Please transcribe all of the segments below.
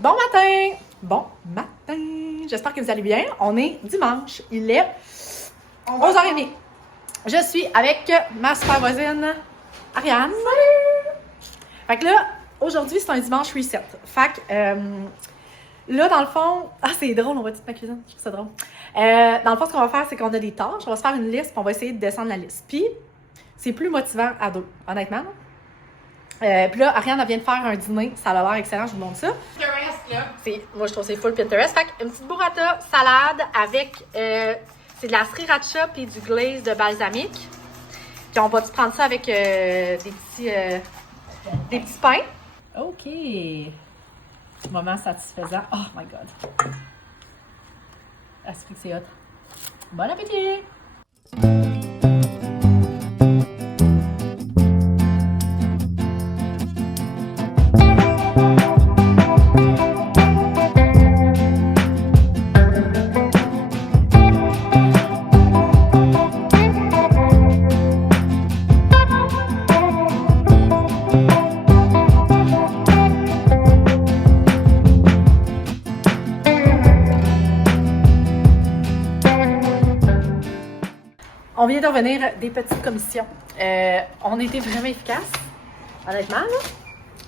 Bon matin! Bon matin! J'espère que vous allez bien. On est dimanche. Il est 11h30. Je suis avec ma super voisine, Ariane. Salut! Fait que là, aujourd'hui, c'est un dimanche reset. Fait que là, dans le fond... Ah, c'est drôle, on va dire ma cuisine. Je trouve ça drôle. Dans le fond, ce qu'on va faire, c'est qu'on a des tâches. On va se faire une liste, puis on va essayer de descendre la liste. Puis, c'est plus motivant à deux, honnêtement. Puis là, Ariane, elle vient de faire un dîner. Ça a l'air excellent, je vous montre ça. Pinterest, là. Moi, je trouve que c'est full Pinterest. Fait une petite burrata salade avec... c'est de la sriracha puis du glaze de balsamique. Puis on va prendre ça avec des petits pains. OK. Moment satisfaisant. Oh my God. Est-ce que c'est hot? Bon appétit! On vient de revenir des petites commissions. On était vraiment efficaces, honnêtement. Là.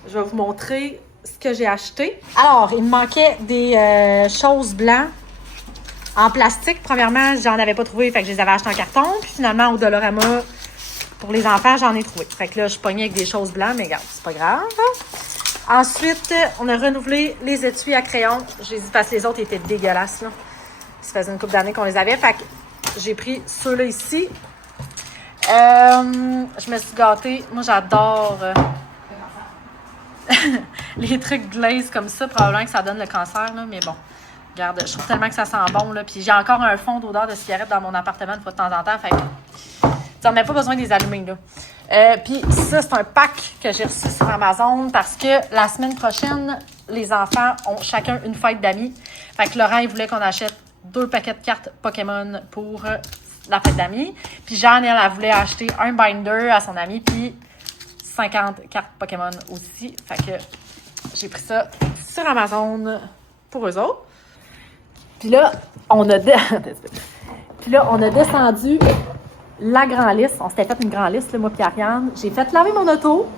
Je vais vous montrer ce que j'ai acheté. Alors, il me manquait des choses blancs en plastique. Premièrement, j'en avais pas trouvé, fait que je les avais achetés en carton. Puis finalement, au Dollarama, pour les enfants, j'en ai trouvé. Fait que là, je suis pognée avec des choses blancs, mais regarde, c'est pas grave. Ensuite, on a renouvelé les étuis à crayon. Je les ai dit parce que les autres étaient dégueulasses, là. Ça faisait une couple d'années qu'on les avait. Fait que j'ai pris ceux-là ici. Je me suis gâtée. Moi, j'adore les trucs glaze comme ça. Probablement que ça donne le cancer, là, mais bon. Regarde, je trouve tellement que ça sent bon. Là. Puis j'ai encore un fond d'odeur de cigarette dans mon appartement une fois de temps en temps. Fait que tu n'en as pas besoin de les allumer. Là. Puis ça, c'est un pack que j'ai reçu sur Amazon parce que la semaine prochaine, les enfants ont chacun une fête d'amis. Fait que Laurent, il voulait qu'on achète 2 paquets de cartes Pokémon pour la fête d'amis. Puis Jeanne, elle voulait acheter un binder à son ami, puis 50 cartes Pokémon aussi. Fait que j'ai pris ça sur Amazon pour eux autres. Puis là, on a descendu la grande liste. On s'était fait une grande liste, là, moi et Ariane. J'ai fait laver mon auto,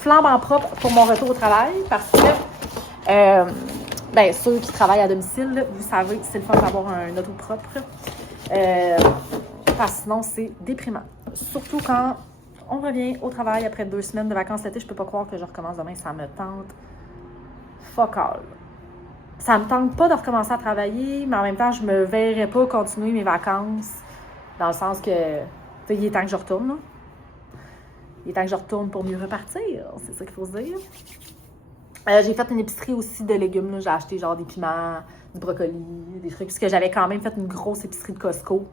flambant propre pour mon retour au travail, parce que ceux qui travaillent à domicile, là, vous savez, c'est le fun d'avoir un auto propre. Parce que sinon, c'est déprimant. Surtout quand on revient au travail après 2 semaines de vacances l'été. Je peux pas croire que je recommence demain. Ça me tente fuck all. Ça me tente pas de recommencer à travailler, mais en même temps, je me verrais pas continuer mes vacances. Dans le sens que, tu sais, il est temps que je retourne. Là. Il est temps que je retourne pour mieux repartir. C'est ça qu'il faut se dire. J'ai fait une épicerie aussi de légumes. Là. J'ai acheté genre des piments, du brocoli, des trucs. Parce que j'avais quand même fait une grosse épicerie de Costco.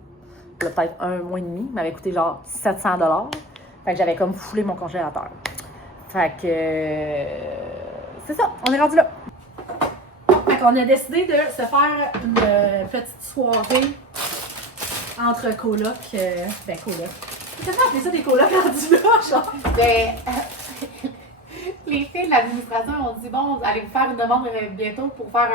Peut-être 1 mois et demi. Il m'avait coûté genre 700 $. Fait que j'avais comme foulé mon congélateur. Fait que... c'est ça, on est rendu là. Fait qu'on a décidé de se faire une petite soirée entre colocs. Colocs. Qu'est-ce qu'on appelle ça des colocs rendus là, genre? Les filles de l'administration ont dit bon, allez vous faire une demande bientôt pour faire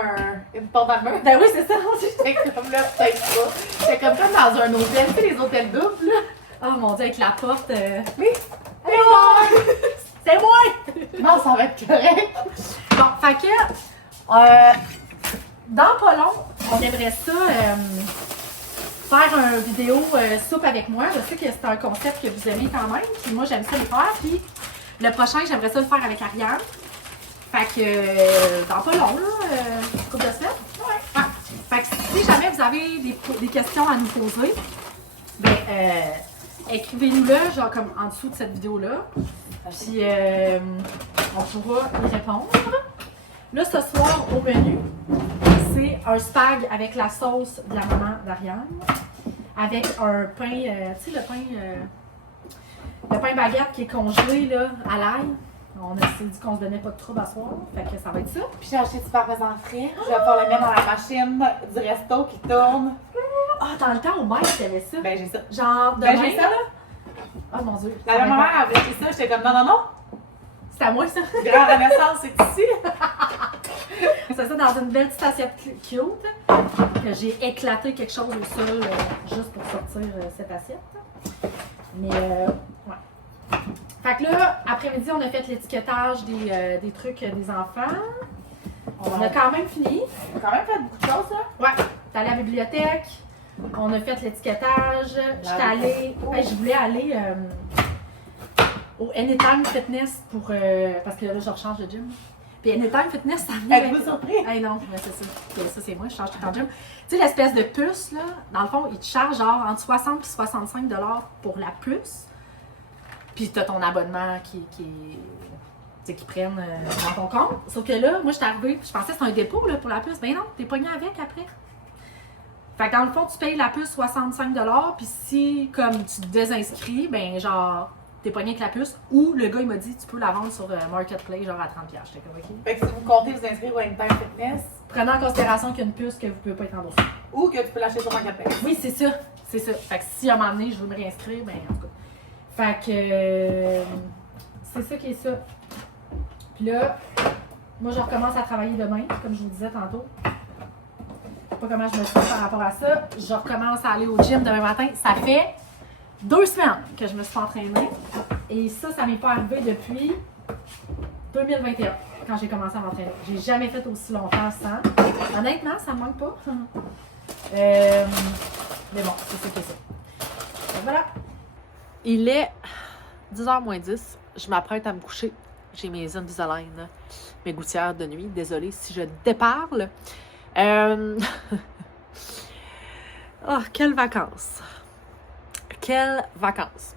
une porte dans le mur. Ben oui, c'est ça. C'est comme là, peut-être pas. C'est comme dans un hôtel, tu sais, les hôtels doubles, là. Oh mon Dieu, avec la porte. Oui. C'est moi! C'est moi! Non, ça va être correct. Bon, fait que, dans pas long, on aimerait ça faire une vidéo soupe avec moi. Je sais que c'est un concept que vous aimez quand même. Puis moi, j'aime ça le faire. Puis le prochain, j'aimerais ça le faire avec Ariane. Fait que, dans pas long, là, une couple de semaines. Ouais. Fait que si jamais vous avez des questions à nous poser, ben, écrivez-nous-le, genre comme en dessous de cette vidéo-là. Puis, on pourra y répondre. Là, ce soir, au menu, c'est un spag avec la sauce de la maman d'Ariane. Avec un pain, tu sais, le pain baguette qui est congelé, là, à l'ail. On s'est dit qu'on se donnait pas de trouble à soir. Fait que ça va être ça. Puis j'ai acheté du parmesan frais. Je vais pouvoir le mettre dans la machine du resto qui tourne. Ah, dans le temps, au maître, il y avait ça. Ben, j'ai ça. Genre, de Ben, j'ai ça, là. Oh mon Dieu. La maman avait fait ça. J'étais comme non. C'est à moi, ça. Grand Renaissance, c'est ici. dans une belle petite assiette cute, que j'ai éclaté quelque chose au sol juste pour sortir cette assiette. Mais, ouais. Fait que là, après-midi, on a fait l'étiquetage des trucs des enfants. On a quand même fini. On a quand même fait beaucoup de choses, là. Ouais, t'es allée à la bibliothèque. On a fait l'étiquetage. J'étais allée. Hey, je voulais aller au Anytime Fitness pour. Parce que là, je rechange de gym. Puis Anytime Fitness, ça vient. Êtes-vous surpris? Hey non, mais c'est ça. Ça, c'est moi, je change tout le temps de gym. Tu sais, l'espèce de puce, là, dans le fond, ils te chargent genre entre 60 et 65 $ pour la puce. Puis t'as ton abonnement qui prennent dans ton compte. Sauf que là, moi, je suis arrivée, je pensais que c'était un dépôt là, pour la puce. Ben non, t'es pogné avec après. Fait que dans le fond, tu payes la puce 65 $, puis si, comme, tu te désinscris, ben genre, t'es pogné avec la puce, ou le gars, il m'a dit, tu peux la vendre sur Marketplace, genre à 30$. J'étais comme, OK. Fait que si vous comptez vous inscrire au Anytime Fitness, Prenez en considération qu'il y a une puce que vous pouvez pas être remboursé. ou que tu peux l'acheter sur Marketplace. Oui, c'est ça. C'est ça. Fait que si à un moment donné, je veux me réinscrire, ben en tout cas. Fait que c'est ça qui est ça. Puis là, moi je recommence à travailler demain, comme je vous disais tantôt. Je sais pas comment je me sens par rapport à ça. Je recommence à aller au gym demain matin. Ça fait 2 semaines que je me suis entraînée. Et ça m'est pas arrivé depuis 2021, quand j'ai commencé à m'entraîner. J'ai jamais fait aussi longtemps sans. Honnêtement, ça me manque pas. Mais bon, c'est ça qui est ça. Donc voilà. Il est 10h moins 10. Je m'apprête à me coucher. J'ai mes Invisalign, mes gouttières de nuit. Désolée si je déparle. Oh, quelles vacances! Quelles vacances!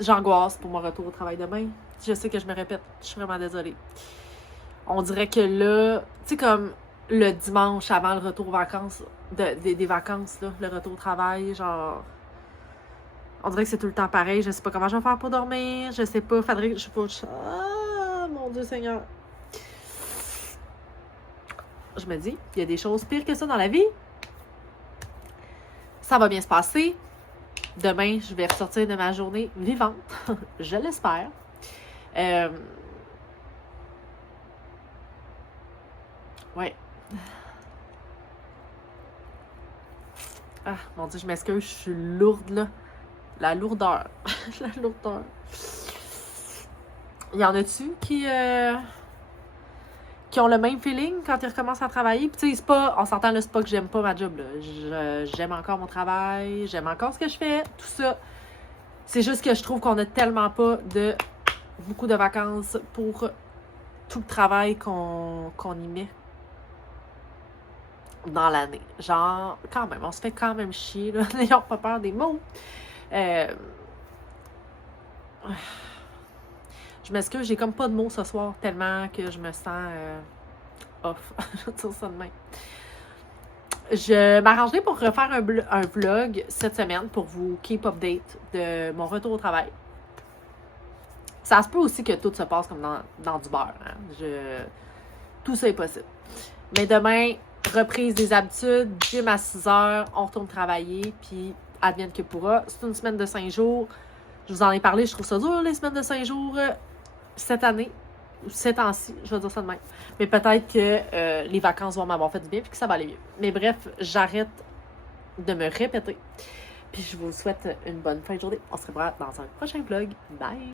J'angoisse pour mon retour au travail demain. Je sais que je me répète. Je suis vraiment désolée. On dirait que là, tu sais, comme le dimanche avant le retour aux vacances, des vacances, là, le retour au travail, genre. On dirait que c'est tout le temps pareil. Je sais pas comment je vais faire pour dormir. Je sais pas. Faudrait que je sais pas. Ah, mon Dieu Seigneur. Je me dis, il y a des choses pires que ça dans la vie. Ça va bien se passer. Demain, je vais ressortir de ma journée vivante. Je l'espère. Ouais. Ah, mon Dieu, je m'excuse, je suis lourde, là. La lourdeur. La lourdeur. Y en a-tu qui ont le même feeling quand ils recommencent à travailler? Puis tu sais, c'est pas, on s'entend là, c'est pas que j'aime pas ma job, là. J'aime encore mon travail, j'aime encore ce que je fais, tout ça. C'est juste que je trouve qu'on a tellement pas de beaucoup de vacances pour tout le travail qu'on y met dans l'année. Genre, quand même, on se fait quand même chier, là. N'ayons pas peur des mots. Je m'excuse, j'ai comme pas de mots ce soir tellement que je me sens off. Je vais dire ça de même. Je m'arrangerai pour refaire un vlog cette semaine pour vous keep update de mon retour au travail. Ça se peut aussi que tout se passe comme dans du beurre. Hein. Tout ça est possible. Mais demain, reprise des habitudes, gym à 6h, on retourne travailler, puis advienne que pourra. C'est une semaine de 5 jours. Je vous en ai parlé, je trouve ça dur, les semaines de 5 jours cette année, ces temps-ci, je vais dire ça de même. Mais peut-être que les vacances vont m'avoir fait du bien, puis que ça va aller mieux. Mais bref, j'arrête de me répéter. Puis je vous souhaite une bonne fin de journée. On se revoit dans un prochain vlog. Bye!